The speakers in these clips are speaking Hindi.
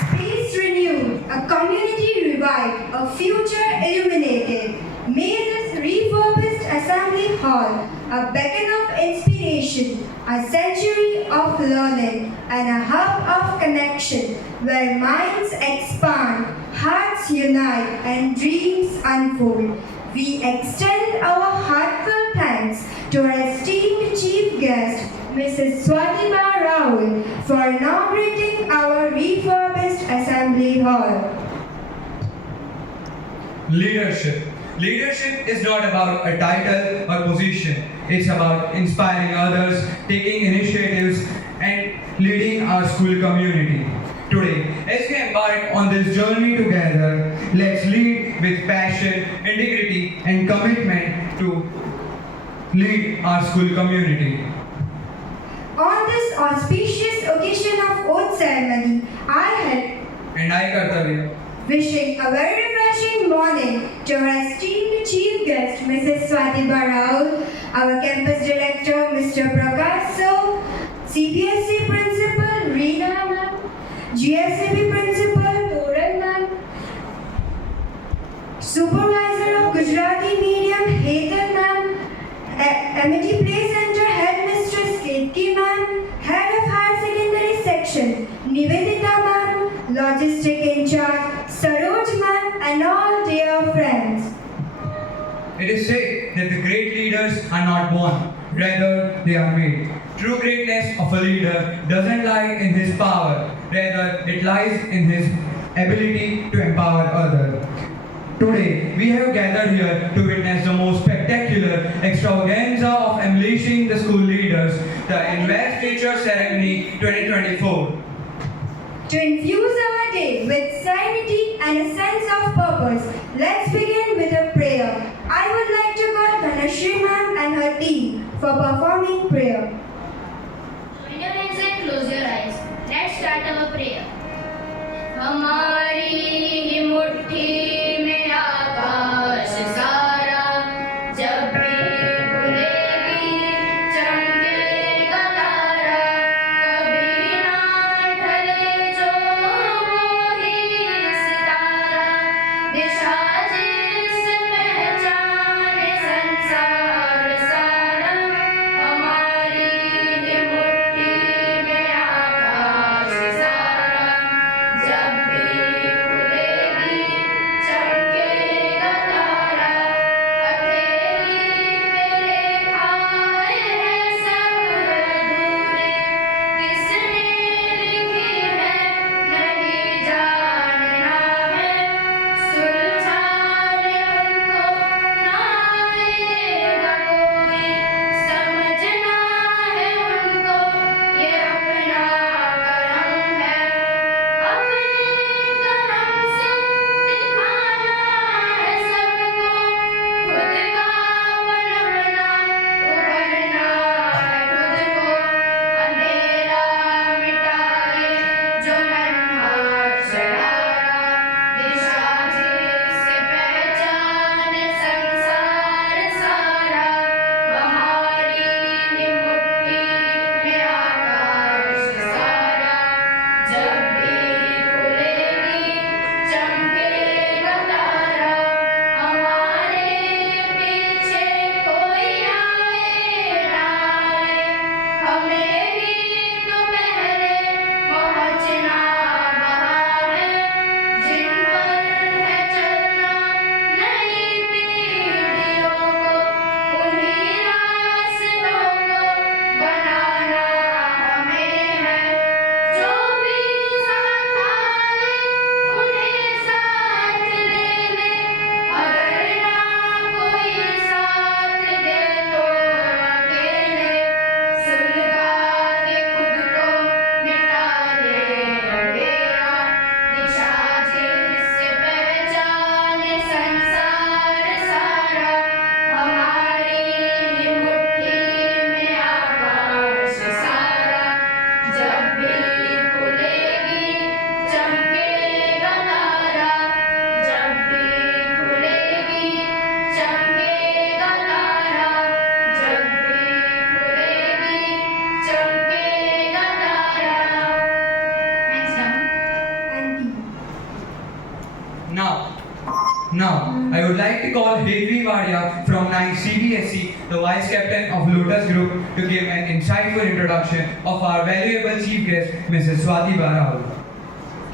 Space renewed, a community revived, a future illuminated. May this refurbished assembly hall a beacon of inspiration, a sanctuary of learning, and a hub of connection where minds expand, hearts unite, and dreams unfold. We extend our heartfelt thanks to our esteemed chief guest, Mrs. Swatiba Raul, for inaugurating our refurbished assembly hall. Leadership. Leadership is not about a title or position. It's about inspiring others, taking initiatives, and leading our school community. Today, as we embark on this journey together, let's lead with passion, integrity, and commitment to lead our school community. On this auspicious occasion of oath ceremony, I had And I, Kartavya, wishing a very refreshing morning to our esteemed chief guest, Mrs. Swati Barao, our campus director, Mr. Prakash So, CBSE principal, Reena ma'am, GSAB principal, Toran ma'am, supervisor of Gujarati medium, Hetal ma'am, Amity Play Center headmistress, Ketki ma'am, head of higher secondary section, Nivedita ma'am, logistic in charge, Saroj ma'am, and all dear friends. it is said that the great leaders are not born, rather they are made. True greatness of a leader doesn't lie in his power, rather it lies in his ability to empower others. Today, we have gathered here to witness the most spectacular extravaganza of unleashing the school leaders, the Investiture Ceremony 2024. To infuse our day with serenity and a sense of purpose, let's begin with a prayer. I would like to call Dhanashri ma'am and her team for performing prayer. Join your hands and close your eyes. Let's start our prayer. हमारी ही मुट्ठी में आकाश सारा जब भी खुलेगी चमकेगा तारा कभी ना ढले जो वो ही सितारा दिशा जिस पहचाने संसार सारा हमारी ही मुट्ठी में आकाश सारा जब भी खुलेगी call Hedvi Wadia from 9 CBSE, the Vice Captain of Lotus Group, to give an insightful introduction of our valuable chief guest, Mrs. Swati Barahul.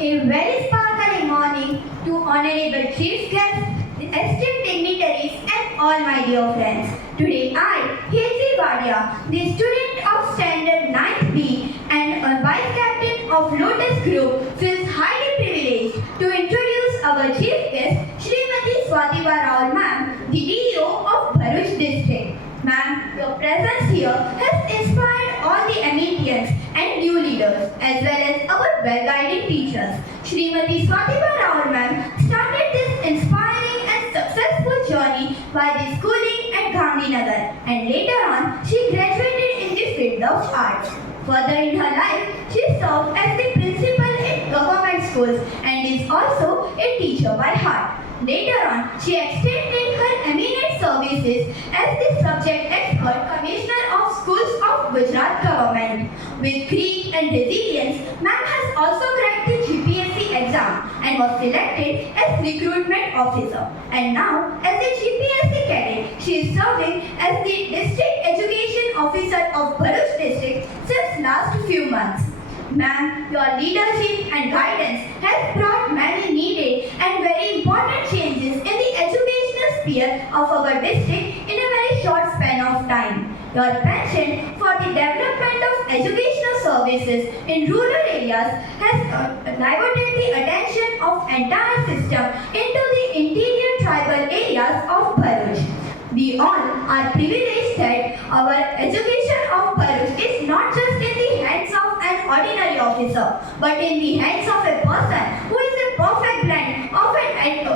A very sparkling morning to honorable chief guests, esteemed dignitaries, and all my dear friends. Today I, Hedvi Wadia, the student of Standard 9B and a Vice Captain of Lotus Group, feels highly privileged to introduce our chief guest, Srimati Swati Barahul Ma'am, the DEO of Bharuch District. Ma'am, your presence here has inspired all the Amitians and new leaders as well as our well-guided teachers. Srimati Swati Barahul Ma'am started this inspiring and successful journey while the schooling at Gandhinagar, and later on she graduated in the field of arts. Further in her life, she served as the principal in government schools and is also a teacher by heart. Later on, she extended her eminent services as the subject expert commissioner of schools of Gujarat government. With grit and resilience, ma'am has also cracked the GPSC exam and was selected as recruitment officer. And now, as a GPSC cadet, she is serving as the district education officer of Bharuch district since last few months. Ma'am, your leadership and guidance has brought many needed and very important changes in the educational sphere of our district in a very short span of time. Your passion for the development of educational services in rural areas has diverted the attention of entire system into the interior tribal areas of Bharuch. We all are privileged that our education of Bharuch is not just in the hands of an ordinary officer, but in the hands of a person who is a perfect blend of a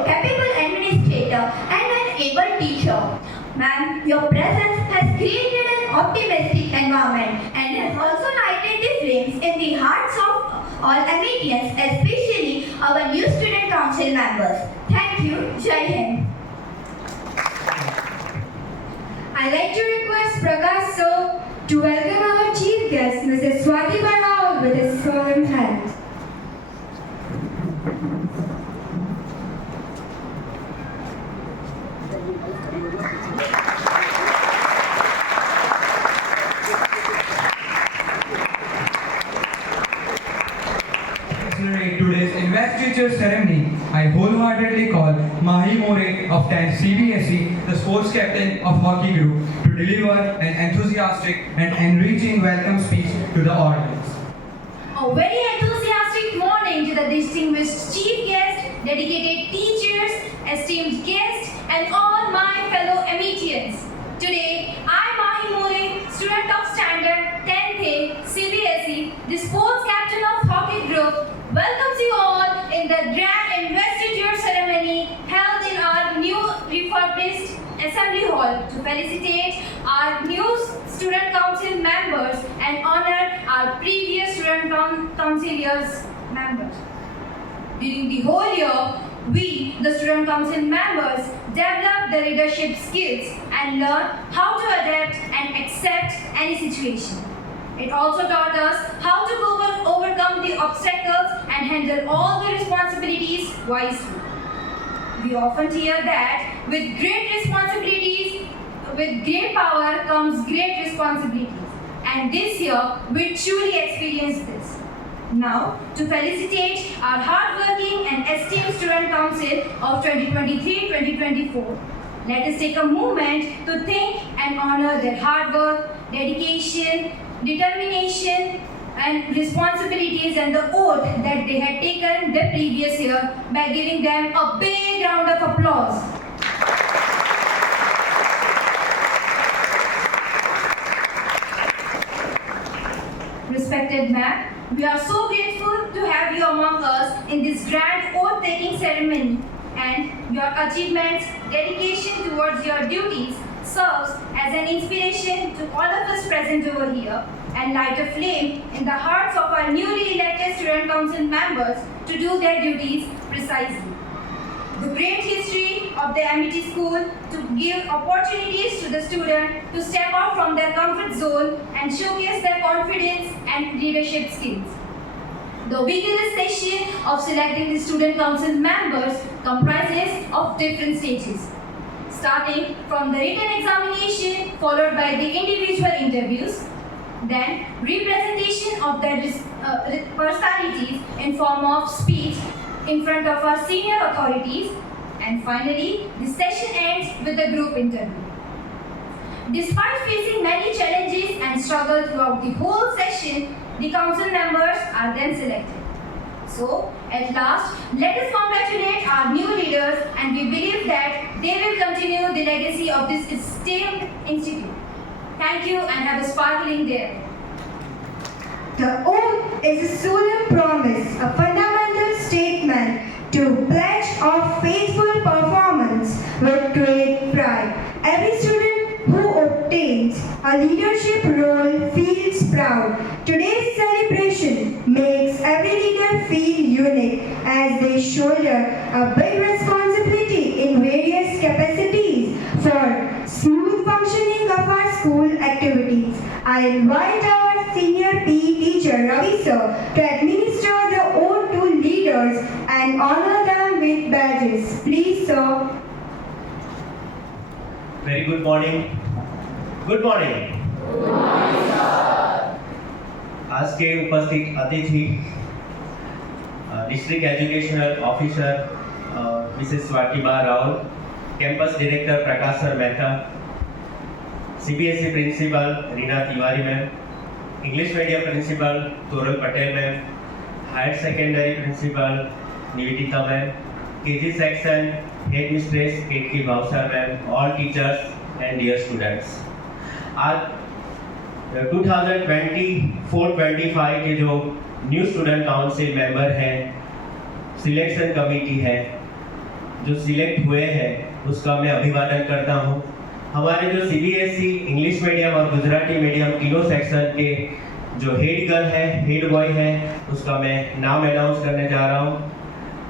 capable administrator and an able teacher. Ma'am, your presence has created an optimistic environment and has also lighted the flames in the hearts of all Amitians, especially our new student council members. Thank you. Jai Hind. I'd like to request Prakash sir to welcome our chief guest, Mrs. Swati Barahul, with his solemn hand. Accelerate today's investiture ceremony, I wholeheartedly call Mahi More of 10 CBSE, the sports captain of hockey group, to deliver an enthusiastic and enriching welcome speech to the audience. A very enthusiastic morning to the distinguished chief guest, dedicated teachers, esteemed guests, and all my fellow Amitians. Today, I, Mahi More, student of Standard 10th CBSE, the sports captain of hockey group, welcomes you all in the grand investiture ceremony held in our new refurbished assembly hall to felicitate our new student council members and honor our previous student councilors members. During the whole year, we, the student council members, developed the leadership skills and learned how to adapt and accept any situation. It also taught us how to overcome the obstacles and handle all the responsibilities wisely. We often hear that with great responsibilities, with great power comes great responsibilities. And this year, we truly experienced this. Now, to felicitate our hardworking and esteemed student council of 2023-2024, let us take a moment to thank and honor their hard work, dedication, determination, and responsibilities and the oath that they had taken the previous year by giving them a big round of applause. Respected ma'am, we are so grateful to have you among us in this grand oath-taking ceremony, and your achievements, dedication towards your duties serves as an inspiration to all of us present over here and light a flame in the hearts of our newly elected student council members to do their duties precisely. The great history of the Amity School to give opportunities to the student to step out from their comfort zone and showcase their confidence and leadership skills. The vigorous session of selecting the student council members comprises of different stages. starting from the written examination, followed by the individual interviews, then representation of their personalities in form of speech in front of our senior authorities, and finally, the session ends with a group interview. Despite facing many challenges and struggle throughout the whole session, the council members are then selected. So, at last, let us congratulate our new leaders, and we believe that they will continue the legacy of this esteemed institute. Thank you and have a sparkling day. The oath is a solemn promise, a fundamental statement to pledge of faithful performance with great pride. Every student who obtains a leadership role feels proud. Today's celebration makes every leader feel unique as they shoulder a big responsibility in various capacities for smooth functioning of our school activities. I invite our senior PE teacher Ravi sir to administer the oath to leaders and honor them with badges. Please sir. Very good morning. Good morning. आज के उपस्थित अतिथि district educational officer Mrs Swatiba Rao, campus director Prakash sir Mehta, CBSE principal Reena Tiwari ma'am, English medium principal Toral Patel ma'am, higher secondary principal Nivedita ma'am, KG section headmistress Ketki Bhavsar ma'am, all teachers and dear students, आज 2024-25 के जो न्यू स्टूडेंट काउंसिल मेंबर हैं, सिलेक्शन कमेटी है, जो सिलेक्ट हुए हैं, उसका मैं अभिवादन करता हूं। हमारे जो सीबीएसई इंग्लिश मीडियम और गुजराती मीडियम तीनों सेक्शन के जो हेड गर्ल है, हेड बॉय है, उसका मैं नाम अनाउंस करने जा रहा हूं।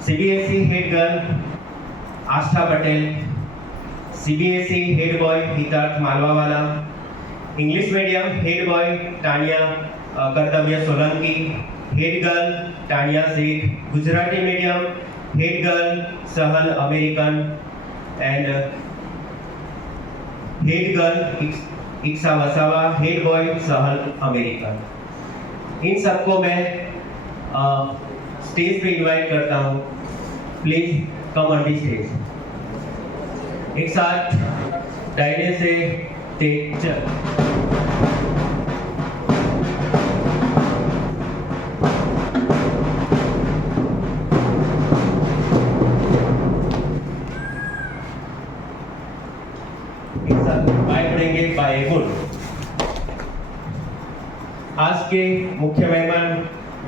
CBSE head girl Aastha Patel, CBSE head boy Hitarth Malvawala, English medium head boy Tania Kartavya Solanki, head girl Tania Shaikh, Gujarati medium head girl Sahal American and head girl Iksa Vasava, head boy Sahal American. इन सबको मैं स्टेज पे इनवाइट करता हूँ। Please come on the stage. एक साथ दाहिने से तेज चल। आज के मुख्य मेहमान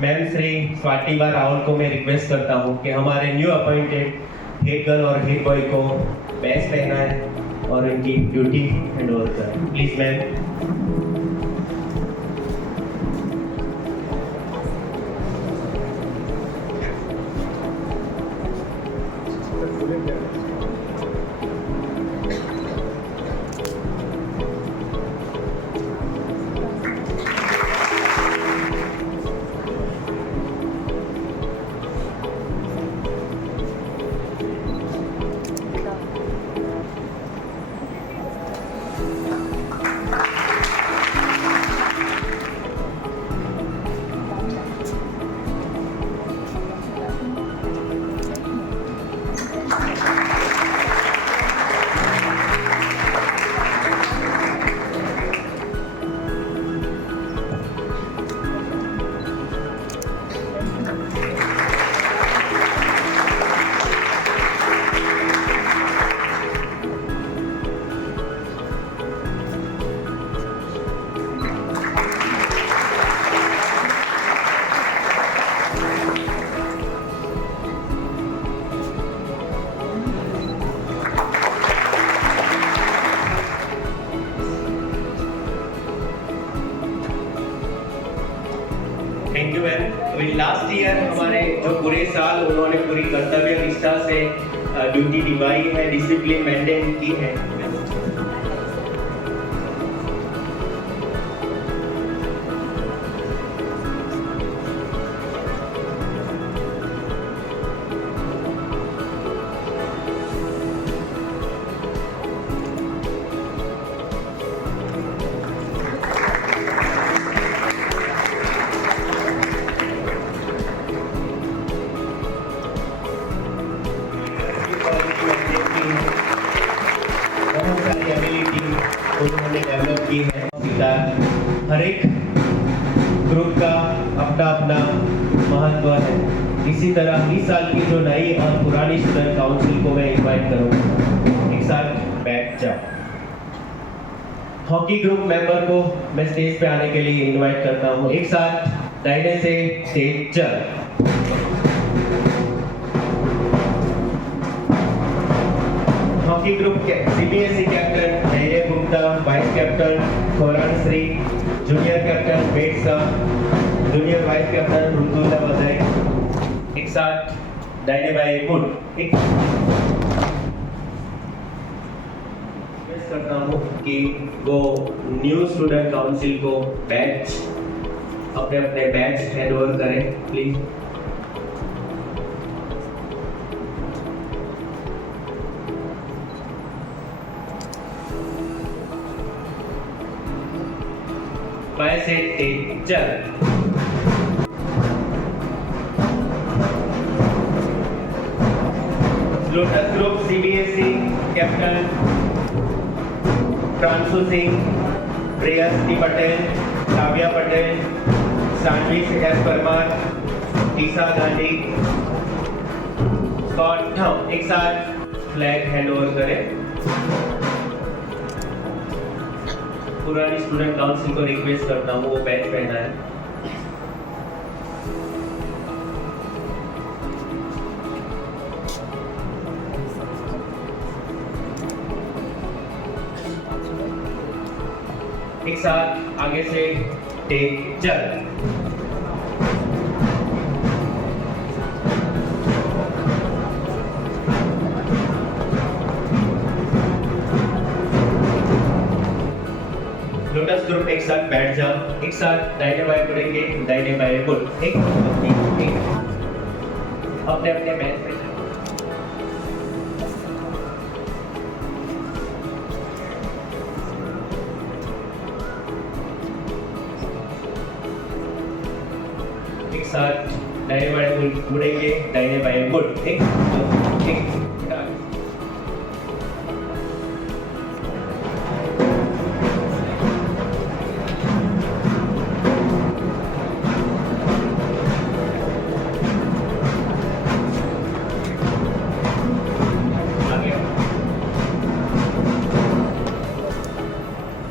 मैम श्री स्वातिबा रावल को मैं रिक्वेस्ट करता हूं कि हमारे न्यू अपॉइंटेड हेड गर्ल और हेड बॉय को बैच पहनाएं और इनकी ड्यूटी हैंड ओवर करें। Please ma'am. Thank you ma'am. Last year हमारे जो पूरे साल उन्होंने पूरी कर्तव्य निष्ठा से ड्यूटी निभाई है, डिसिप्लिन मेंटेन की है। हर एक ग्रुप का अपना अपना महत्व है। इसी तरह इस साल की जो नई और पुरानी स्टूडेंट काउंसिल को मैं इनवाइट करूँगा, एक साथ बैठ जाओ। हॉकी ग्रुप मेंबर को मैं स्टेज पे आने के लिए इनवाइट करता हूँ, एक साथ दाहिने से स्टेज चल। हॉकी ग्रुप के CBSE captain Dhairya Gupta, vice captain Khoran Shri, junior captain Betsa, junior vice captain Rutulla बधाई, एक साथ दाहिने बाएं मुड़। एक करता हूँ कि वो न्यू स्टूडेंट काउंसिल को बैच अपने अपने बैच हैंड ओवर करें प्लीज। बाएं से तेज चल। Lotus group CBSE captain Pranshu Singh, Priyasti Patel, Kavya Patel, Sanvi S Parmar, Tisa Gandhi, Scott हम एक साथ फ्लैग हैंड ओवर करें। पुरानी स्टूडेंट काउंसिल को रिक्वेस्ट करता हूँ वो बैच पहना है। एक साथ आगे से टेक चल। लोटस ग्रुप एक साथ बैठ जाओ, एक साथ दाहिने बाएं मुड़ेंगे, दाहिने बाएं मुड़। एक अपने अपने बैच पे एक साथ दाहिने बाएं मुड़ेंगे, दाहिने बाएं मुड़। एक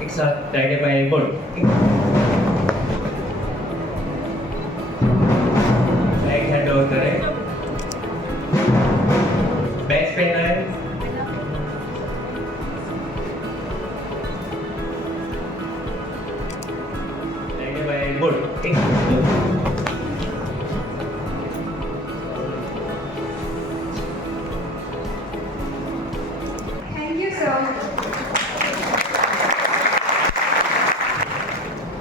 एक साथ दाहिने बाएं मुड़। करें बैच पहना है। दाहिने बाएं मुड़। Thank you, sir.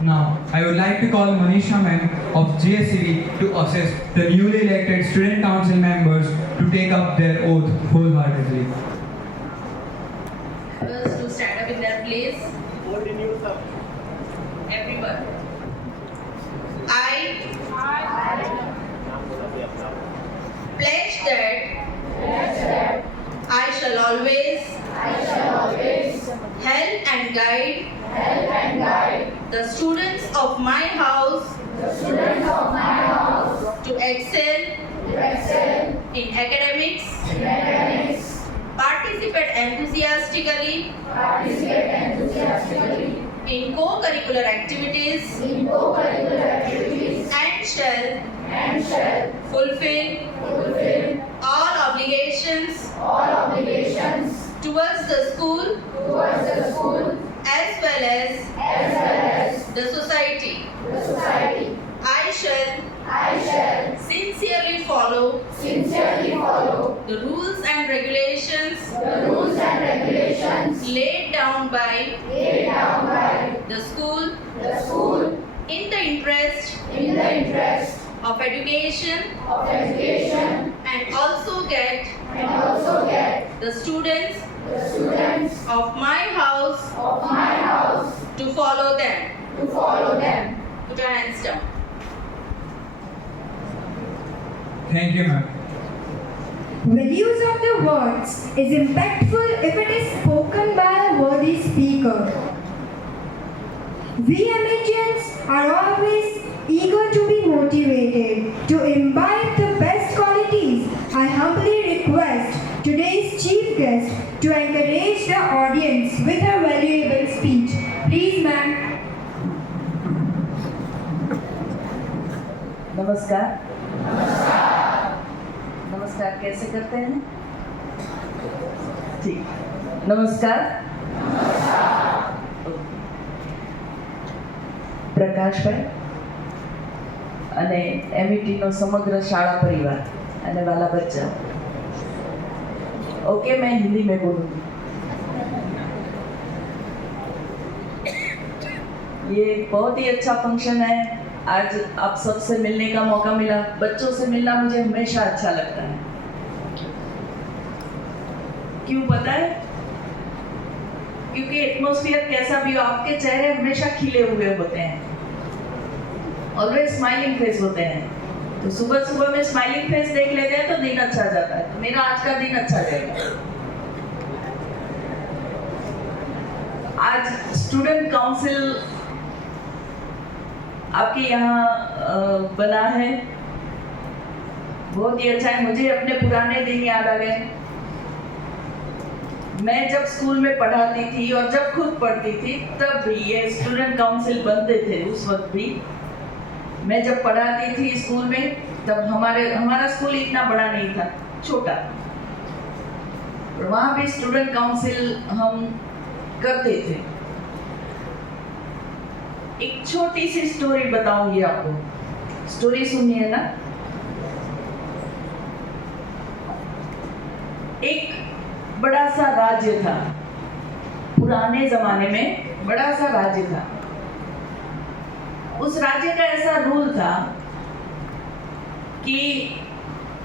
Now, I would like to call Manisha ma'am of JSCB to assist the newly elected student council members to take up their oath wholeheartedly. Members to stand up in their place. Everyone. I pledge that I shall always help and guide the students of my house to excel in academics, participate enthusiastically in co-curricular activities, and shall fulfill all obligations towards the school as well as the society. I shall sincerely follow the rules and regulations laid down by the school in the interest of education and also get the students of my house to follow them. Put your hands down. Thank you, ma'am. Values of the words is impactful if it is spoken by a worthy speaker. We Amityans are always eager to be motivated to imbibe the best qualities. I humbly request today's chief guest to encourage the audience with her valuable speech. Please, ma'am. नमस्कार। नमस्कार कैसे करते हैं? ठीक। नमस्कार। પ્રકાશભાઈ અને એમઈટીનો સમગ્ર શાળા પરિવાર અને વાલા बच्चा। ओके, मैं हिंदी में बोलूँगी। ये बहुत ही अच्छा फंक्शन है। आज आप सबसे मिलने का मौका मिला। बच्चों से मिलना मुझे हमेशा अच्छा लगता है। क्यों पता है? क्योंकि एटमॉस्फेयर कैसा भी हो, आपके चेहरे हमेशा खिले हुए होते हैं, ऑलवेज स्माइलिंग फेस होते हैं। तो सुबह सुबह में स्माइलिंग फेस देख लेते हैं तो दिन अच्छा जाता है। तो मेरा आज का दिन अच्छा जाएगा। आज स्टूडेंट काउंसिल आपके यहाँ बना है, बहुत ही अच्छा है। मुझे अपने पुराने दिन याद आ गए। मैं जब स्कूल में पढ़ाती थी और जब खुद पढ़ती थी तब भी ये स्टूडेंट काउंसिल बनते थे। उस वक्त भी मैं जब पढ़ाती थी स्कूल में तब हमारा स्कूल इतना बड़ा नहीं था, छोटा। और वहाँ भी स्टूडेंट काउंसिल हम करते थे। एक छोटी सी स्टोरी बताऊंगी आपको। स्टोरी सुनिए ना। एक बड़ा सा राज्य था, पुराने जमाने में बड़ा सा राज्य था। उस राज्य का ऐसा रूल था कि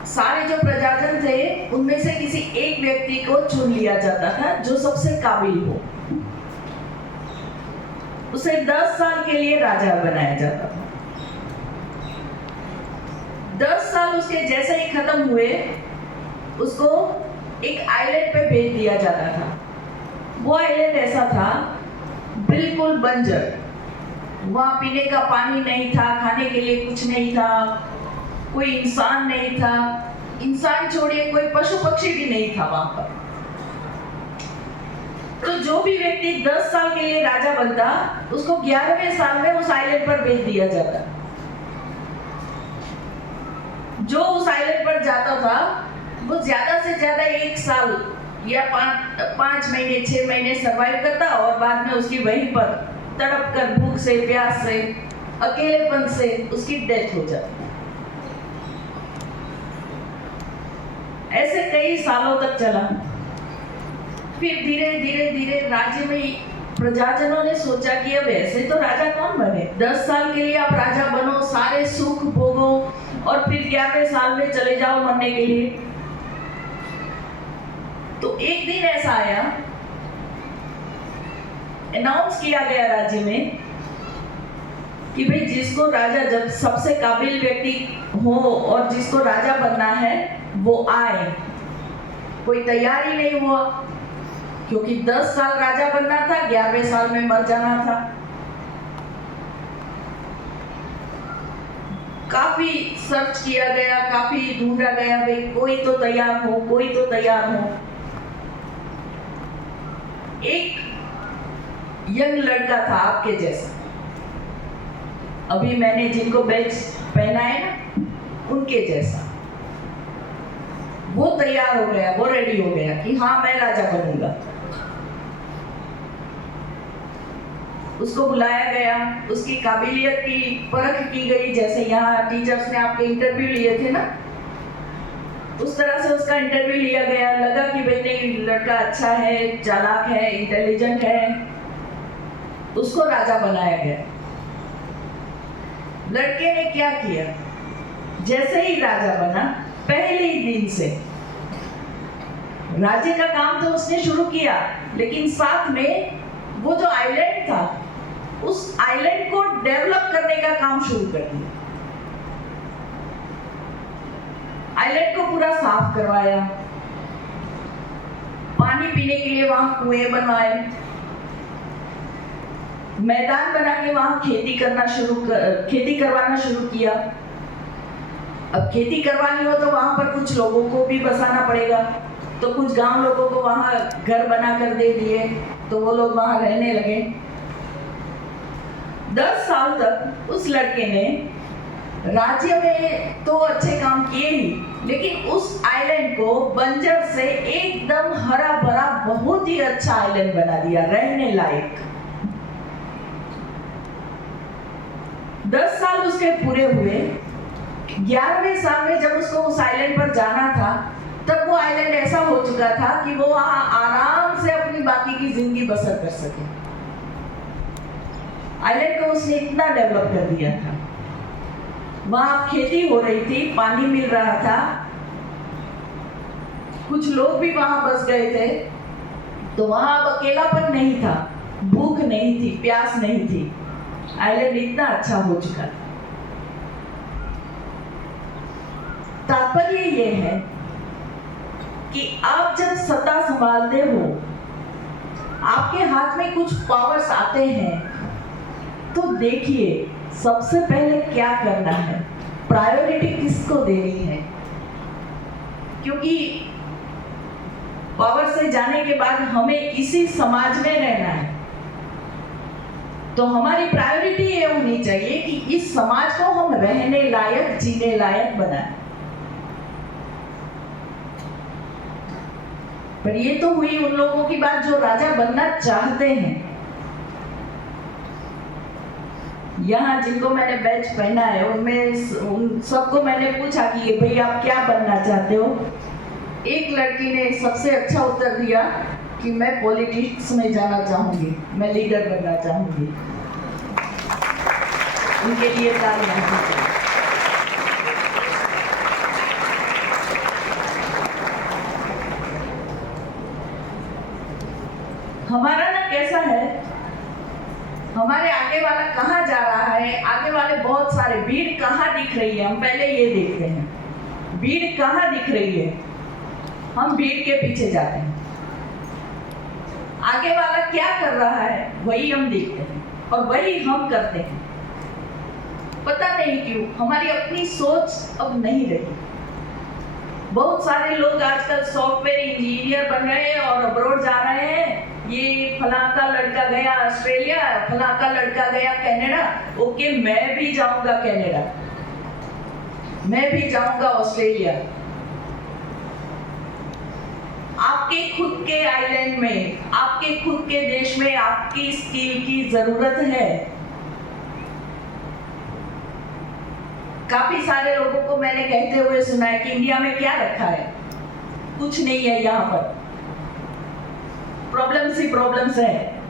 सारे जो प्रजाजन थे उनमें से किसी एक व्यक्ति को चुन लिया जाता था जो सबसे काबिल हो। उसे 10 साल के लिए राजा बनाया जाता था। 10 साल उसके जैसे ही खत्म हुए उसको एक आइलैंड पे भेज दिया जाता था। वो आइलैंड ऐसा था बिल्कुल बंजर। वहाँ पीने का पानी नहीं था, खाने के लिए कुछ नहीं था, कोई इंसान नहीं था। इंसान छोड़िए, कोई पशु पक्षी भी नहीं था वहां पर। तो जो भी व्यक्ति 10 साल के लिए राजा बनता उसको 11वें साल में उस आइलैंड पर भेज दिया जाता। जो उस आइलैंड पर जाता था वो ज्यादा से ज्यादा 1 साल या 5 महीने 6 महीने सरवाइव करता और बाद में उसकी वहीं पर तड़प कर भूख से, प्यास से, अकेलेपन से उसकी डेथ हो जाती। ऐसे कई सालों तक चला। फिर धीरे धीरे धीरे राज्य में प्रजाजनों ने सोचा कि अब ऐसे तो राजा कौन बने। 10 साल के लिए आप राजा बनो, सारे सुख भोगो और फिर 11वें साल में चले जाओ मरने के लिए। तो एक दिन ऐसा आया, अनाउंस किया गया राज्य में कि भाई जिसको राजा, जब सबसे काबिल व्यक्ति हो और जिसको राजा बनना है वो आए। कोई तैयारी नहीं हुआ क्योंकि 10 साल राजा बनना था, 11वें साल में मर जाना था। काफी सर्च किया गया, काफी ढूंढा गया, भाई कोई तो तैयार हो, कोई तो तैयार हो। एक यंग लड़का था आपके जैसा, अभी मैंने जिनको बैच पहना है ना उनके जैसा। वो तैयार हो गया, वो रेडी हो गया कि हाँ मैं राजा बनूंगा। उसको बुलाया गया, उसकी काबिलियत की परख की गई। जैसे यहाँ टीचर्स ने आपके इंटरव्यू लिए थे ना, उस तरह से उसका इंटरव्यू लिया गया। लगा कि भाई नहीं, लड़का अच्छा है, चालाक है, इंटेलिजेंट है। उसको राजा बनाया गया। लड़के ने क्या किया, जैसे ही राजा बना पहले ही दिन से राज्य का काम तो उसने शुरू किया, लेकिन साथ में वो जो आइलैंड था उस आइलैंड को डेवलप करने का काम शुरू कर दिया। आइलैंड को पूरा साफ करवाया, पानी पीने के लिए वहां कुएं बनवाए, मैदान बना के वहाँ खेती करवाना शुरू किया। अब खेती करवानी हो तो वहाँ पर कुछ लोगों को भी बसाना पड़ेगा, तो कुछ गांव लोगों को वहाँ घर बना कर दे दिए, तो वो लोग वहाँ रहने लगे। 10 साल तक उस लड़के ने राज्य में तो अच्छे काम किए ही, लेकिन उस आइलैंड को बंजर से एकदम हरा भरा बहुत ही अच्छा आइलैंड बना दिया, रहने लायक। 10 साल उसके पूरे हुए। 11वें साल में जब उसको उस आइलैंड पर जाना था, तब वो आइलैंड ऐसा हो चुका था कि वो वहां आराम से अपनी बाकी की जिंदगी बसर कर सके। आइलैंड को उसने इतना डेवलप कर दिया था। वहां खेती हो रही थी, पानी मिल रहा था, कुछ लोग भी वहां बस गए थे, तो वहां अब अकेलापन नहीं था, भूख नहीं थी, प्यास नहीं थी। आइलैंड इतना अच्छा हो चुका था। तात्पर्य ये है कि आप जब सत्ता संभालते हो, आपके हाथ में कुछ पावर्स आते हैं, तो देखिए सबसे पहले क्या करना है, प्रायोरिटी किसको देनी है। क्योंकि पावर से जाने के बाद हमें इसी समाज में रहना है, तो हमारी प्रायोरिटी ये होनी चाहिए कि इस समाज को हम रहने लायक, जीने लायक बनाएं। पर ये तो हुई उन लोगों की बात जो राजा बनना चाहते हैं। यहाँ जिनको मैंने बैच पहना है, उन सबको मैंने पूछा कि भाई आप क्या बनना चाहते हो। एक लड़की ने सबसे अच्छा उत्तर दिया कि मैं पॉलिटिक्स में जाना चाहूंगी, मैं लीडर बनना चाहूंगी। उनके लिए तालियां दीजिए। हमारा ना कैसा है, हमारे आगे वाला कहाँ जा रहा है, आगे वाले बहुत सारे, भीड़ कहाँ दिख रही है, हम पहले ये देखते हैं। भीड़ कहाँ दिख रही है, हम भीड़ के पीछे जाते हैं। आगे वाला क्या कर रहा है, वही हम देखते हैं और वही हम करते हैं। पता नहीं क्यों हमारी अपनी सोच अब नहीं रही। बहुत सारे लोग आजकल सॉफ्टवेयर इंजीनियर बन रहे हैं और अब्रॉड जा रहे हैं। ये फला का लड़का गया ऑस्ट्रेलिया, फला का लड़का गया कनाडा। ओके, मैं भी जाऊंगा कनाडा, मैं भी जाऊंगा ऑस्ट्रेलिया। आपके खुद के आइलैंड में, आपके खुद के देश में आपकी स्किल की जरूरत है। काफी सारे लोगों को मैंने कहते हुए सुना है कि इंडिया में क्या रखा है, कुछ नहीं है। यहाँ पर प्रॉब्लम्स ही प्रॉब्लम्स है,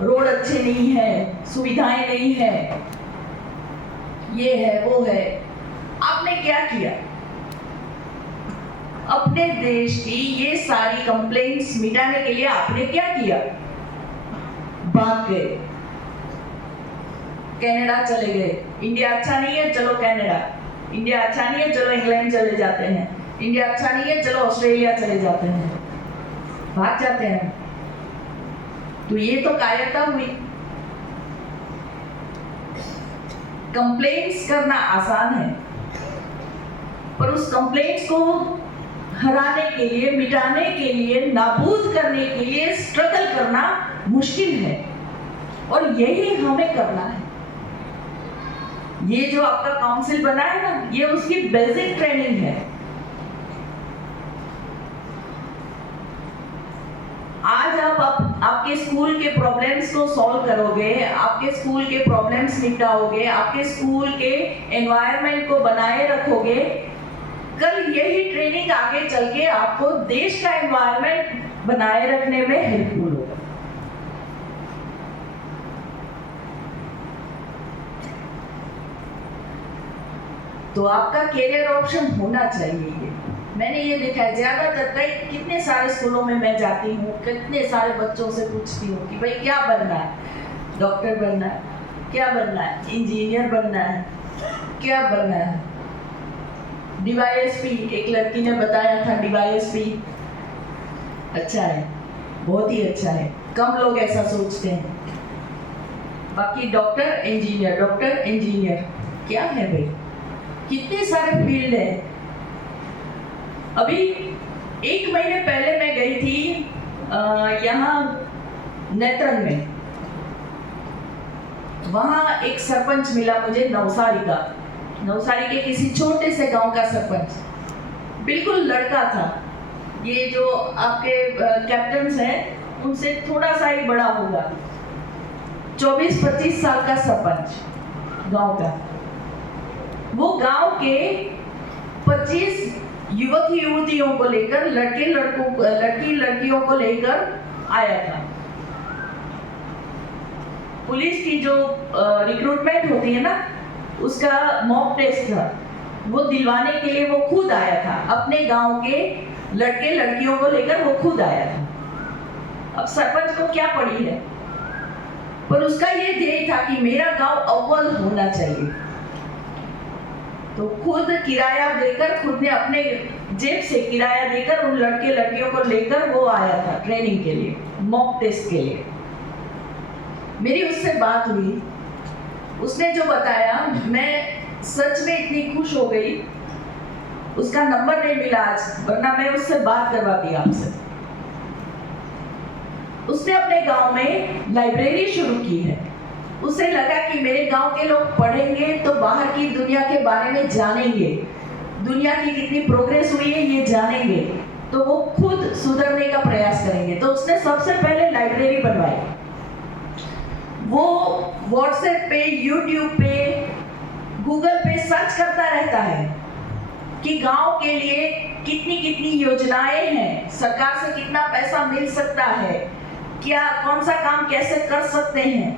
रोड अच्छे नहीं है, सुविधाएं नहीं है, ये है वो है। आपने क्या किया? अपने देश की ये सारी कंप्लेंट्स मिटाने के लिए आपने क्या किया? भाग गए, कनाडा चले गए। इंडिया अच्छा नहीं है, चलो कनाडा। इंडिया अच्छा नहीं है, चलो इंग्लैंड चले जाते हैं। इंडिया अच्छा नहीं है, चलो ऑस्ट्रेलिया चले जाते हैं, भाग जाते हैं। तो ये तो कायरता हुई। कंप्लेंट्स करना आसान है, पर उस कंप्लेंट्स को हराने के लिए, मिटाने के लिए, नाबूद करने के लिए स्ट्रगल करना मुश्किल है, और यही हमें करना है। ये जो आपका काउंसिल बना है ना, ये उसकी बेसिक ट्रेनिंग है। आज आप आपके स्कूल के प्रॉब्लम्स को सॉल्व करोगे, आपके स्कूल के प्रॉब्लम्स निपटाओगे, आपके स्कूल के एनवायरनमेंट को बनाए रखोगे, कल यही ट्रेनिंग आगे चल के आपको देश का एनवायरनमेंट बनाए रखने में हेल्पफुल होगा। तो आपका कैरियर ऑप्शन होना चाहिए। मैंने ये देखा है ज्यादातर, कई कितने सारे स्कूलों में मैं जाती हूँ, कितने सारे बच्चों से पूछती हूँ कि भाई क्या बनना है? डॉक्टर बनना है, क्या बनना है? इंजीनियर बनना है, क्या बनना है? DYSP, एक लड़की ने बताया था DYSP अच्छा है, बहुत ही अच्छा है। कम लोग ऐसा सोचते हैं। बाकी डॉक्टर इंजीनियर क्या है भाई, कितने सारे फील्ड है। अभी 1 महीने पहले मैं गई थी यहाँ नेत्रंग में। वहाँ एक सरपंच मिला मुझे नवसारी का, नवसारी के किसी छोटे से गांव का सरपंच, बिल्कुल लड़का था। ये जो आपके कैप्टन्स हैं उनसे थोड़ा सा ही बड़ा होगा, 24-25 साल का सरपंच गांव का। वो गांव के 25 युवक युवतियों को लेकर, लड़की लड़कियों को लेकर आया था। पुलिस की जो रिक्रूटमेंट होती है ना, उसका मॉक टेस्ट था, वो दिलवाने के लिए वो खुद आया था। अपने गांव के लड़के लड़कियों को लेकर वो खुद आया था। अब सरपंच को क्या पड़ी है, पर उसका ये ध्येय था कि मेरा गांव अव्वल होना चाहिए। तो खुद किराया देकर, खुद ने अपने जेब से किराया देकर उन लड़के लड़कियों को लेकर वो आया था ट्रेनिंग के लिए, मॉक टेस्ट के लिए। मेरी उससे बात हुई, उसने जो बताया मैं सच में इतनी खुश हो गई। उसका नंबर नहीं मिला आज, वरना मैं उससे बात करवाती आपसे। उसने अपने गांव में लाइब्रेरी शुरू की है। उसे लगा कि मेरे गांव के लोग पढ़ेंगे तो बाहर की दुनिया के बारे में जानेंगे, दुनिया की कितनी प्रोग्रेस हुई है ये जानेंगे, तो वो खुद सुधरने का प्रयास करेंगे। तो उसने सबसे पहले लाइब्रेरी बनवाई। वो व्हाट्सएप पे, यूट्यूब पे, गूगल पे सर्च करता रहता है कि गांव के लिए कितनी कितनी योजनाएं हैं, सरकार से कितना पैसा मिल सकता है, क्या कौन सा काम कैसे कर सकते हैं,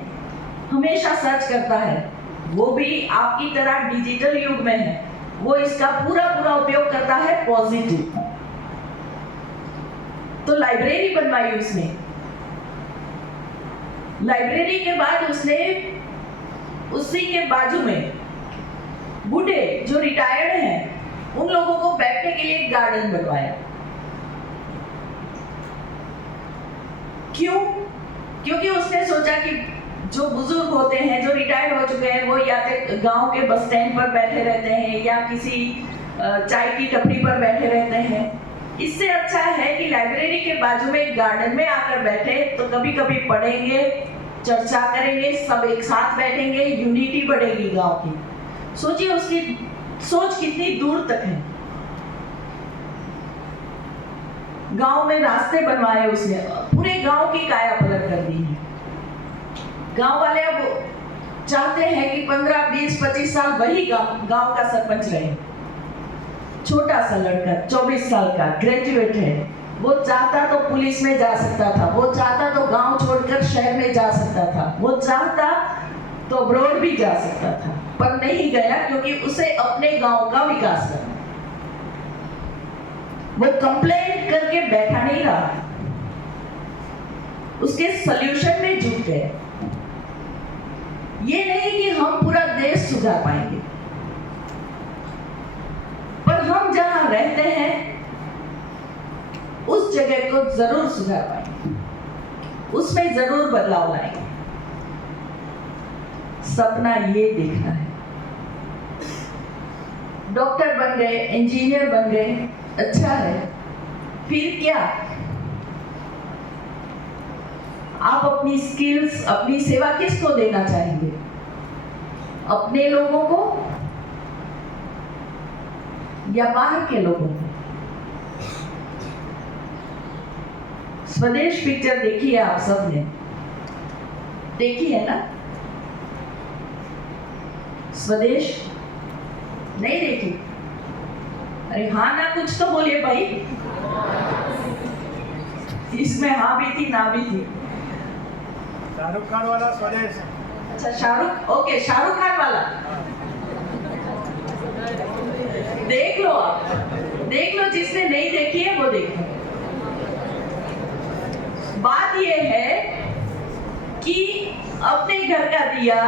हमेशा सर्च करता है। वो भी आपकी तरह डिजिटल युग में है, वो इसका पूरा उपयोग करता है पॉजिटिव। तो लाइब्रेरी बनवाई उसने। लाइब्रेरी के बाद उसने उसी के बाजू में बूढ़े जो रिटायर्ड हैं उन लोगों को बैठने के लिए एक गार्डन बनवाया। क्यों? क्योंकि उसने सोचा कि जो बुजुर्ग होते हैं, जो रिटायर्ड हो चुके हैं, वो या तो गांव के बस स्टैंड पर बैठे रहते हैं या किसी चाय की टपरी पर बैठे रहते हैं। इससे अच्छा है कि लाइब्रेरी के बाजू में एक गार्डन में आकर बैठे तो कभी कभी पढ़ेंगे, चर्चा करेंगे, सब एक साथ बैठेंगे, यूनिटी बढ़ेगी गांव की। सोचिए उसकी सोच कितनी दूर तक है। गांव में रास्ते बनवाए उसने, पूरे गांव की काया पलट कर दी है। गांव वाले अब चाहते हैं कि 15, 20, 25 साल वही गांव का सरपंच रहे। छोटा सा लड़का 24 साल का ग्रेजुएट है, वो चाहता तो पुलिस में जा सकता था, वो चाहता तो गांव छोड़कर शहर में जा सकता था, वो चाहता तो अब्रॉड भी जा सकता था, पर नहीं गया क्योंकि उसे अपने गांव का विकास करना। वो कंप्लेंट करके बैठा नहीं रहा, उसके सॉल्यूशन में जुट गए। ये नहीं कि हम पूरा देश सुधार पाएंगे, पर हम जहां रहते हैं उस जगह को जरूर सुधार पाएंगे, उसमें जरूर बदलाव लाएंगे। सपना ये देखना है। डॉक्टर बन गए, इंजीनियर बन गए, अच्छा है, फिर क्या? आप अपनी स्किल्स, अपनी सेवा किसको देना चाहेंगे? अपने लोगों को या बाहर के लोगों को? स्वदेश पिक्चर देखी है आप सबने? देखी है ना? स्वदेश नहीं देखी? अरे हाँ ना, कुछ तो बोलिए भाई। इसमें हाँ भी थी, ना भी थी। शाहरुख खान वाला स्वदेश। अच्छा, शाहरुख, ओके, शाहरुख खान वाला देख लो, आप देख लो, जिसने नहीं देखी है वो देखो। बात ये है कि अपने घर का दिया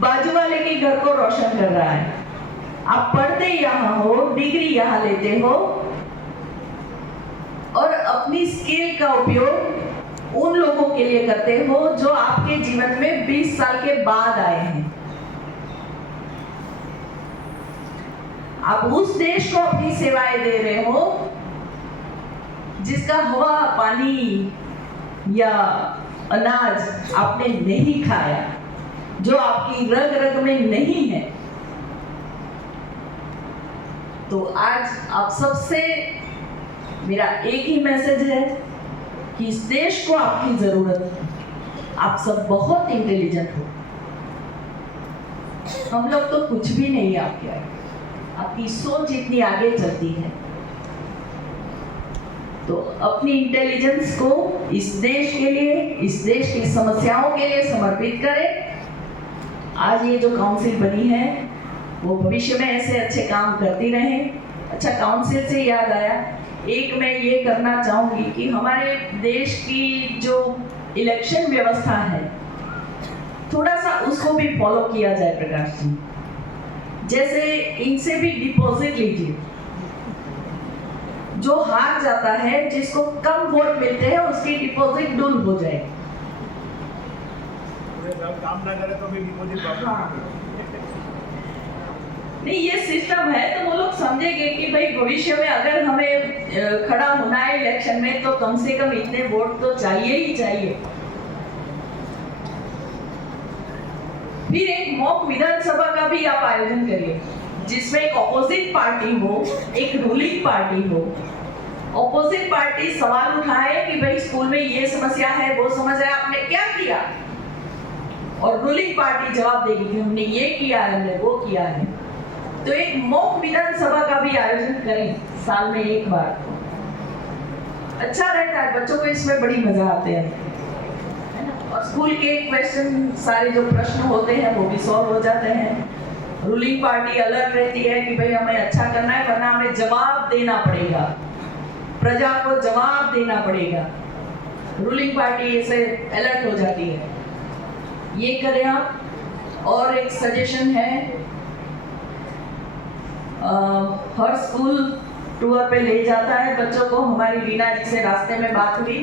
बाजू वाले के घर को रोशन कर रहा है। आप पढ़ते यहाँ हो, डिग्री यहाँ लेते हो और अपनी स्किल का उपयोग उन लोगों के लिए करते हो जो आपके जीवन में 20 साल के बाद आए हैं। आप उस देश को अपनी सेवाएं दे रहे हो जिसका हवा, पानी या अनाज आपने नहीं खाया, जो आपकी रग रग में नहीं है। तो आज आप सबसे मेरा एक ही मैसेज है कि इस देश को आपकी जरूरत है। आप सब बहुत इंटेलिजेंट हो, हम लोग तो कुछ भी नहीं है आपके आगे। आपकी सोच इतनी आगे चलती है, तो अपनी इंटेलिजेंस को इस देश के लिए, इस देश की समस्याओं के लिए समर्पित करें। आज ये जो काउंसिल बनी है वो भविष्य में ऐसे अच्छे काम करती रहे। अच्छा, काउंसिल से याद आया, एक मैं ये करना चाहूँगी कि हमारे देश की जो इलेक्शन व्यवस्था है थोड़ा सा उसको भी फॉलो किया जाए प्रकाश जी। जैसे इनसे भी डिपॉजिट लीजिए, जो हार जाता है, जिसको कम वोट मिलते हैं, उसकी डिपॉजिट डुल हो जाए। काम ना करे तो भी डिपॉजिट नहीं, ये सिस्टम है तो वो लोग समझेंगे कि भाई भविष्य में अगर हमें खड़ा होना है इलेक्शन में तो कम से कम इतने वोट तो चाहिए ही चाहिए। फिर एक मॉक विधानसभा का भी आप आयोजन करिए जिसमें एक ऑपोजिट पार्टी हो, एक रूलिंग पार्टी हो। ऑपोजिट पार्टी सवाल उठाए कि भाई स्कूल में ये समस्या है, वो समस्या है, आपने क्या किया, और रूलिंग पार्टी जवाब देगी कि हमने ये किया है, हमने वो किया है। तो एक मॉक विधानसभा का भी आयोजन करें साल में एक बार, अच्छा रहता है, बच्चों को इसमें बड़ी मजा आते हैं। और स्कूल के क्वेश्चन, सारे जो प्रश्न होते हैं वो भी सॉल्व हो जाते हैं। रूलिंग पार्टी अलर्ट रहती है कि भाई हमें अच्छा करना है, वरना हमें जवाब देना पड़ेगा, प्रजा को जवाब देना पड़ेगा। रूलिंग पार्टी ऐसे अलर्ट हो जाती है। ये करें आप। और एक सजेशन है, हर स्कूल टूर पे ले जाता है बच्चों को। हमारी लीना जी से रास्ते में बात हुई,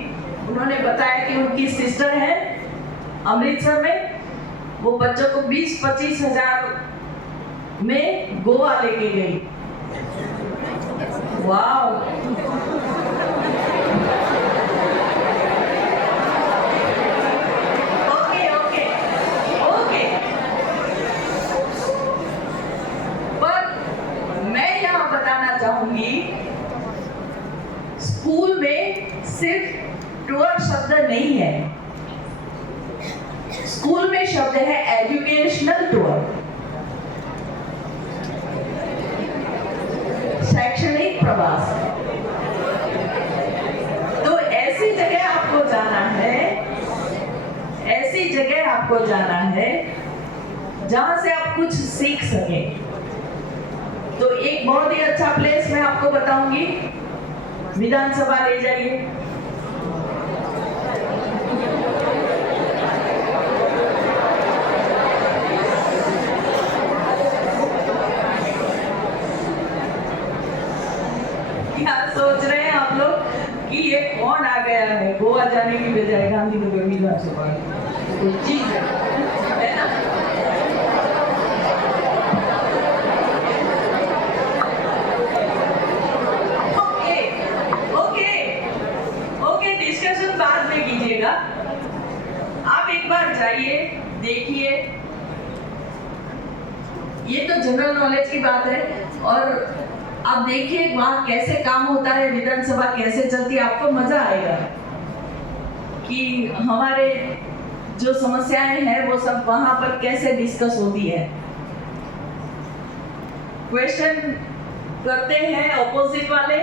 उन्होंने बताया कि उनकी सिस्टर है अमृतसर में, वो बच्चों को 20-25 हजार में गोवा लेके गई। वाह, ओके ओके ओके। पर मैं यहाँ बताना चाहूंगी, स्कूल में सिर्फ टूर शब्द नहीं है, स्कूल में शब्द है एजुकेशनल टूर, शैक्षणिक प्रवास। तो ऐसी जगह आपको जाना है, ऐसी जगह आपको जाना है जहां से आप कुछ सीख सके। तो एक बहुत ही अच्छा प्लेस मैं आपको बताऊंगी, विधानसभा ले जाइए। सोच रहे हैं आप लोग कि ये कौन आ गया है, गोवा जाने की बजाय गांधीनगर विधानसभा कोई चीज है ना। ओके ओके ओके, डिस्कशन बाद में कीजिएगा। आप एक बार जाइए, देखिए, ये तो जनरल नॉलेज की बात है। और आप देखिए वहाँ कैसे काम होता है, विधानसभा कैसे चलती है, आपको मजा आएगा कि हमारे जो समस्याएं हैं वो सब वहाँ पर कैसे डिस्कस होती है। क्वेश्चन करते हैं ऑपोजिट वाले,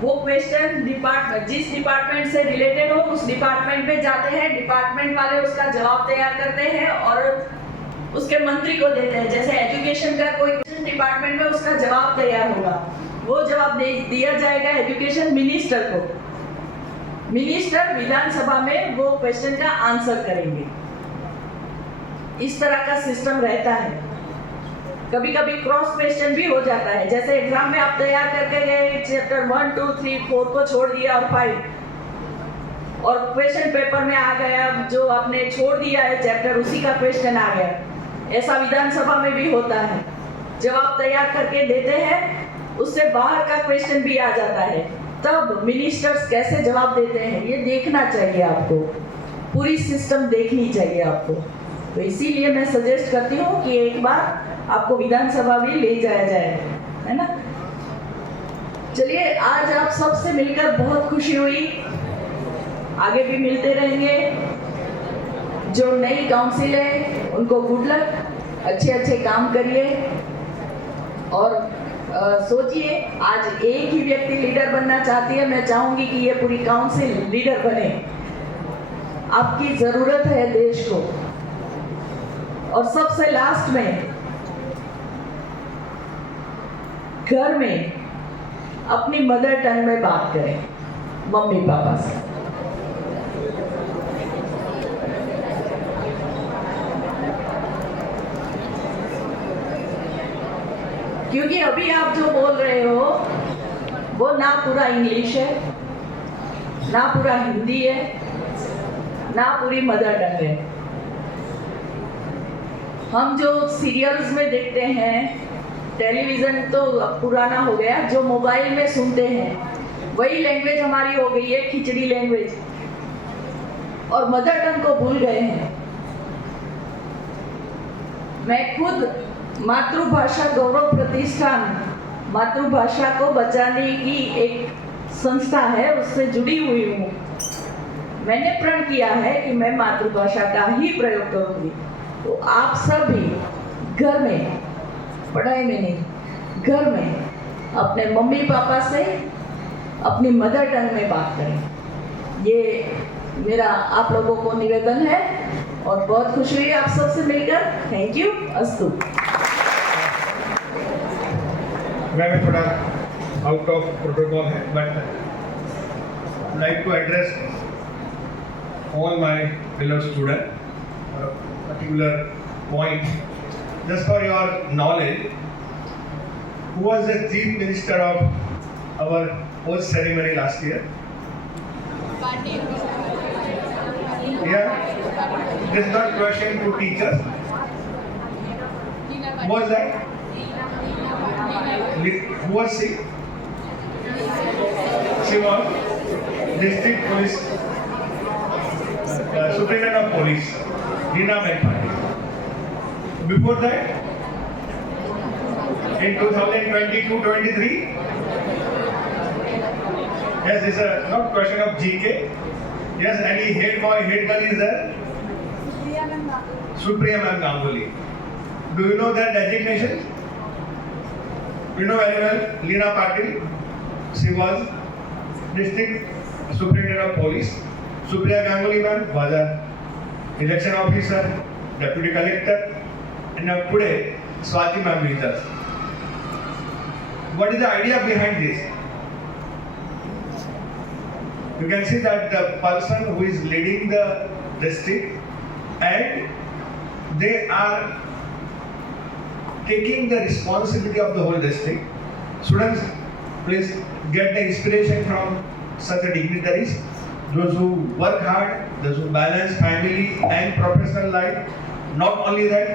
वो क्वेश्चन डिपार्टमेंट, जिस डिपार्टमेंट से रिलेटेड हो उस डिपार्टमेंट में जाते हैं, डिपार्टमेंट वाले उसका जवाब तैयार करते हैं और उसके मंत्री को देते हैं। जैसे एजुकेशन का कोई क्वेश्चन डिपार्टमेंट में, उसका जवाब तैयार होगा, वो जवाब दिया जाएगा एजुकेशन मिनिस्टर को। मिनिस्टर विधानसभा में वो क्वेश्चन का आंसर करेंगे। इस तरह का सिस्टम रहता है। कभी कभी क्रॉस क्वेश्चन भी हो जाता है, जैसे एग्जाम में आप तैयार करके गए, चैप्टर 1, 2, 3, 4 को छोड़ दिया और 5, और क्वेश्चन पेपर में आ गया, जो आपने छोड़ दिया है चैप्टर उसी का क्वेश्चन आ गया। ऐसा विधानसभा में भी होता है, जवाब तैयार करके देते हैं, उससे बाहर का क्वेश्चन भी आ जाता है, तब मिनिस्टर्स कैसे जवाब देते हैं ये देखना चाहिए आपको, पूरी सिस्टम देखनी चाहिए आपको। तो इसीलिए मैं सजेस्ट करती हूँ कि एक बार आपको विधानसभा भी ले जाया जाए, है ना। चलिए, आज आप सबसे मिलकर बहुत खुशी हुई, आगे भी मिलते रहेंगे। जो नई काउंसिल है उनको गुड लक, अच्छे अच्छे काम करिए और सोचिए, आज एक ही व्यक्ति लीडर बनना चाहती है, मैं चाहूंगी कि ये पूरी काउंसिल लीडर बने। आपकी जरूरत है देश को। और सबसे लास्ट में, घर में अपनी मदर टंग में बात करें मम्मी पापा से। क्योंकि अभी आप जो बोल रहे हो वो ना पूरा इंग्लिश है, ना पूरा हिंदी है, ना पूरी मदर टंग है। हम जो सीरियल्स में देखते हैं, टेलीविज़न तो अब पुराना हो गया, जो मोबाइल में सुनते हैं वही लैंग्वेज हमारी हो गई है खिचड़ी लैंग्वेज, और मदर टंग को भूल गए हैं। मैं खुद मातृभाषा गौरव प्रतिष्ठान, मातृभाषा को बचाने की एक संस्था है, उससे जुड़ी हुई हूँ। मैंने प्रण किया है कि मैं मातृभाषा का ही प्रयोग करूँगी। तो आप सब भी घर में, पढ़ाई में नहीं, घर में अपने मम्मी पापा से अपनी मदर टंग में बात करें। ये मेरा आप लोगों को निवेदन है और बहुत खुशी हुई आप सबसे मिलकर। Thank you. अस्तु। मैं थोड़ा आउट ऑफ प्रोटोकॉल है, but like to address all my fellow student particular point. Just for your knowledge, who was the chief minister of our oath ceremony last year? Yeah, this is not question to teachers. Who was that? Who was she? She was district police superintendent of police, Leena Patil. Before that, in 2022-23, yes, it's a not question of GK. Yes, any head boy, head girl is there? Supriya Ma'am Ganguly. Do you know their designation? You know very well, Leena Patil. She was district superintendent of police. Supriya Ganguly Ma'am was a election officer, deputy collector. And now today, Swati Ma'am is us. What is the idea behind this? You can see that the person who is leading the district, and they are taking the responsibility of the whole district. Students, please get the inspiration from such a dignitaries, those who work hard, those who balance family and professional life. Not only that,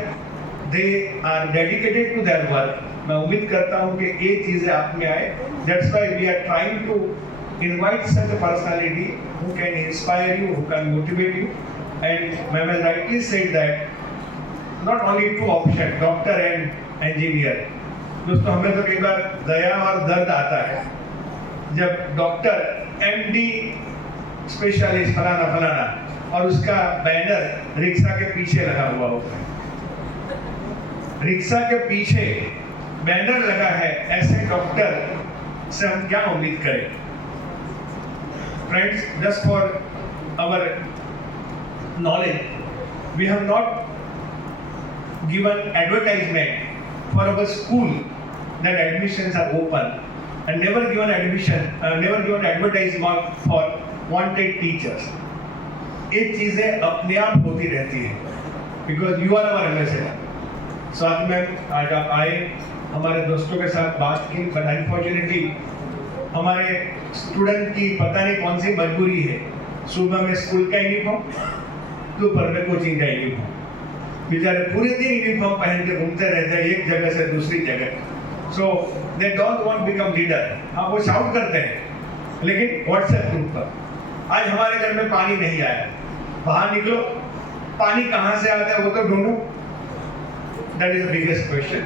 they are dedicated to their work. मैं उम्मीद करता हूँ कि ये चीजें आप में आए. That's why we are trying to invite such a personality who can inspire you, who can motivate you. And Ma'am has rightly said that not only two options, doctor and engineer. दोस्तों, हमें तो कई बार दया और दर्द आता है जब डॉक्टर MD स्पेशलिस्ट फलाना फलाना और उसका बैनर रिक्शा के पीछे लगा हुआ होता है। रिक्शा के पीछे बैनर लगा है, ऐसे डॉक्टर से हम क्या उम्मीद करें? Friends, just for our knowledge, we have not given advertisement for our school that admissions are open, and never given advertisement for wanted teachers. ये चीजें अपने आप होती रहती है, because you are our ambassador. Swati ma'am, आज आप आए, हमारे दोस्तों के साथ बात की, but unfortunately हमारे स्टूडेंट की पता नहीं कौन सी मजबूरी है, सुबह में स्कूल का यूनिफॉर्म, दोपहर में कोचिंग का यूनिफॉर्म। बेचारे पूरे दिन यूनिफॉर्म पहन के घूमते रहते हैं एक जगह से दूसरी जगह। So they don't want become leader. हाँ, वो शाउट करते हैं लेकिन व्हाट्सएप ग्रुप पर आज हमारे घर में पानी नहीं आया, बाहर निकलो, पानी कहाँ से आता है वो तो ढूंढो। That is the biggest question.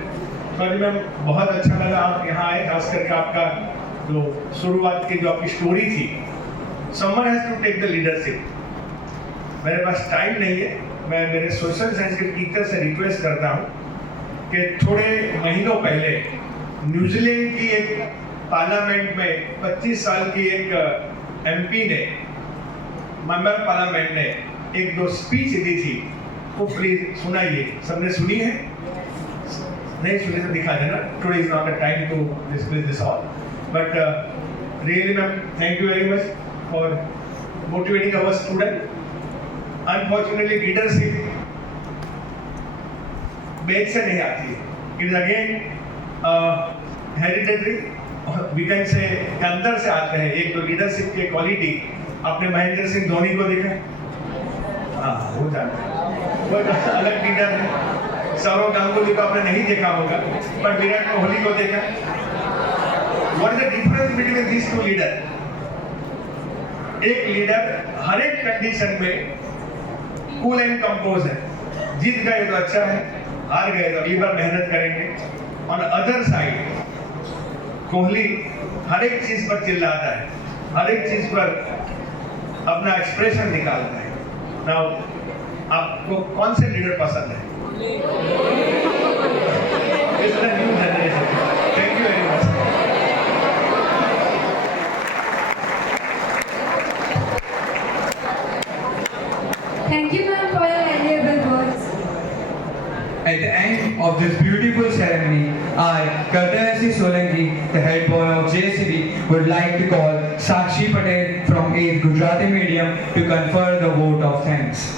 Sorry ma'am, बहुत अच्छा लगा आप यहाँ आए, खास करके आपका जो शुरुआत की जो आपकी स्टोरी थी। Someone has to take the leadership. मेरे पास टाइम नहीं है, मैं मेरे सोशल साइंस के टीचर से रिक्वेस्ट करता हूँ कि थोड़े महीनों पहले न्यूजीलैंड की एक पार्लियामेंट में 25 साल की एक एमपी ने, मेंबर पार्लियामेंट ने एक दो स्पीच दी थी, वो प्लीज सुनाइए। सबने सुनी है? नहीं सुनी तो दिखा देना। Today is not a time to discuss this all, but really ma'am thank you very much for motivating our student. Unfortunately leadership बेच से नहीं आती है, it is again hereditary, we can say अंदर से आते हैं। एक तो लीडरशिप की क्वालिटी, आपने महेंद्र सिंह धोनी को देखा? हाँ, वो जानते हैं, वो अलग लीडर है। सौरव गांगुली को आपने नहीं देखा होगा, पर विराट कोहली को देखा। What is the difference between these two leader? एक लीडर हर एक कंडीशन में कूल एंड कंपोज है। जीत गए तो अच्छा है, हार गए तो अगली बार मेहनत करेंगे। ऑन अदर साइड कोहली हर एक चीज पर चिल्लाता है, हर एक चीज पर अपना एक्सप्रेशन निकालता है। नाउ आपको कौन से लीडर पसंद है? इस new generation. Thank you very much. Thank you, ma'am, for your valuable words. At the end of this beautiful ceremony, I, Kartayasi Solanki, the head boy of JCB, would like to call Sakshi Patel from 8th Gujarati Medium to confer the vote of thanks.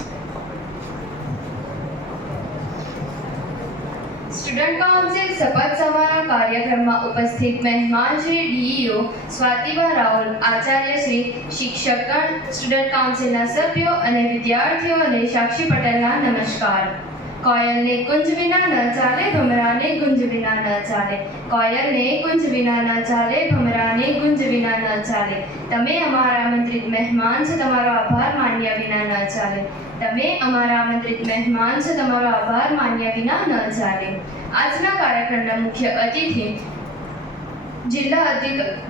Student council શપથ સમારોહ કાર્યક્રમમાં ઉપસ્થિત મહેમાન શ્રી ડીઈઓ સ્વાતિબા રાहुल, આચાર્ય શ્રી, શિક્ષકગણ, સ્ટુડન્ટ કાઉન્સિલના સભ્યો અને વિદ્યાર્થીઓને સાક્ષી પટેલના નમસ્કાર। કોયલને કુંજ વિના ન ચાલે, ભમરાને ગુંજ વિના ન ચાલે। કોયલને કુંજ વિના ન ચાલે, ભમરાને ગુંજ વિના ન ચાલે। તમે અમારા આમંત્રિત મહેમાન છો, તમારો આભાર માન્યા વિના ન ચાલે। તમે અમારા આમંત્રિત મહેમાન છો, તમારો આભાર માન્યા વિના ન ચાલે। આજના કાર્યક્રમના મુખ્ય અતિથિ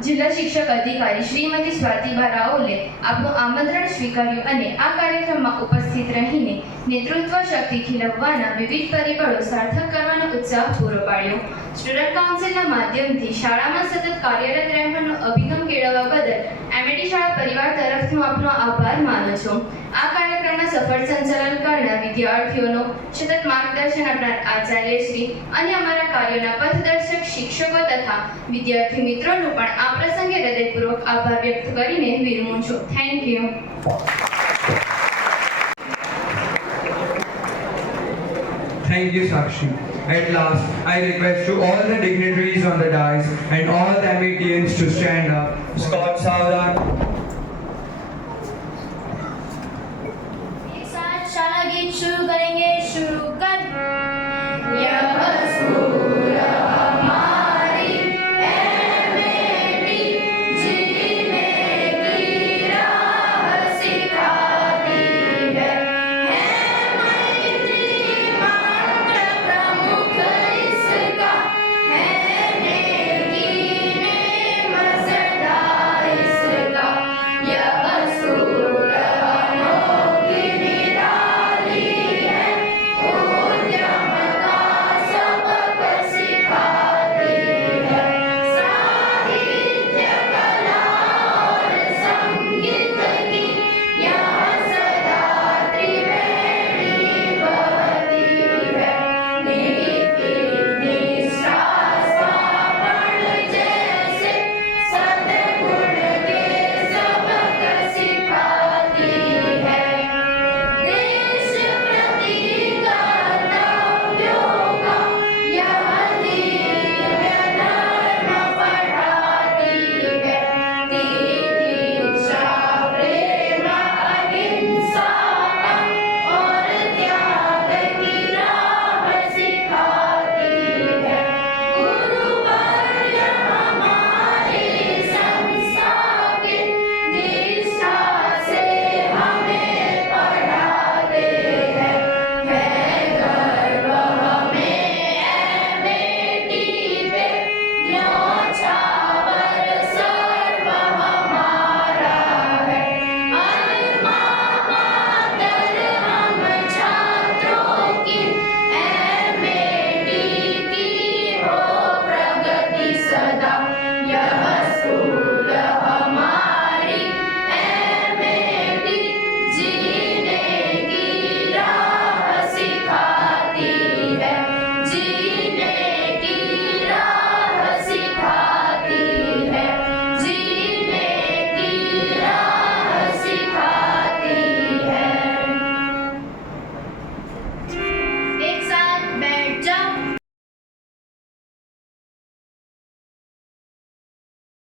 જિલ્લા શિક્ષક અધિકારી શ્રીમતી સ્વાતિબા રાઓલે આપનું આમંત્રણ સ્વીકાર્યું અને આ કાર્યક્રમમાં ઉપસ્થિત રહીને નેતૃત્વ શક્તિ ખીલવવાના વિવિધ પરિબળો સાર્થક કરવાનો ઉત્સાહ પૂરો પાડ્યો। સ્ટુડન્ટ કાઉન્સિલના માધ્યમથી શાળામાં સતત કાર્યરત રહેવાનો અભિગમ કેળવવા બદલ એમએડી શાળા પરિવાર તરફથી હું આપનો આભાર માનું છું। આ કાર્યક્રમના સફળ સંચાલન કરનાર વિદ્યાર્થીઓનો, સતત માર્ગદર્શન આપનાર આચાર્યશ્રી અને અમારા કાર્યોના પથદર્શક શિક્ષકો તથા વિદ્યાર્થી મિત્રોનો પણ આ પ્રસંગે હૃદયપૂર્વક આભાર વ્યક્ત કરીને વિરમું છું। Thank you. Thank you, Sakshi. At last, I request to all the dignitaries on the dais and all the MATNs to stand up. Scott Saudan. एक साथ शाला गीत शुरू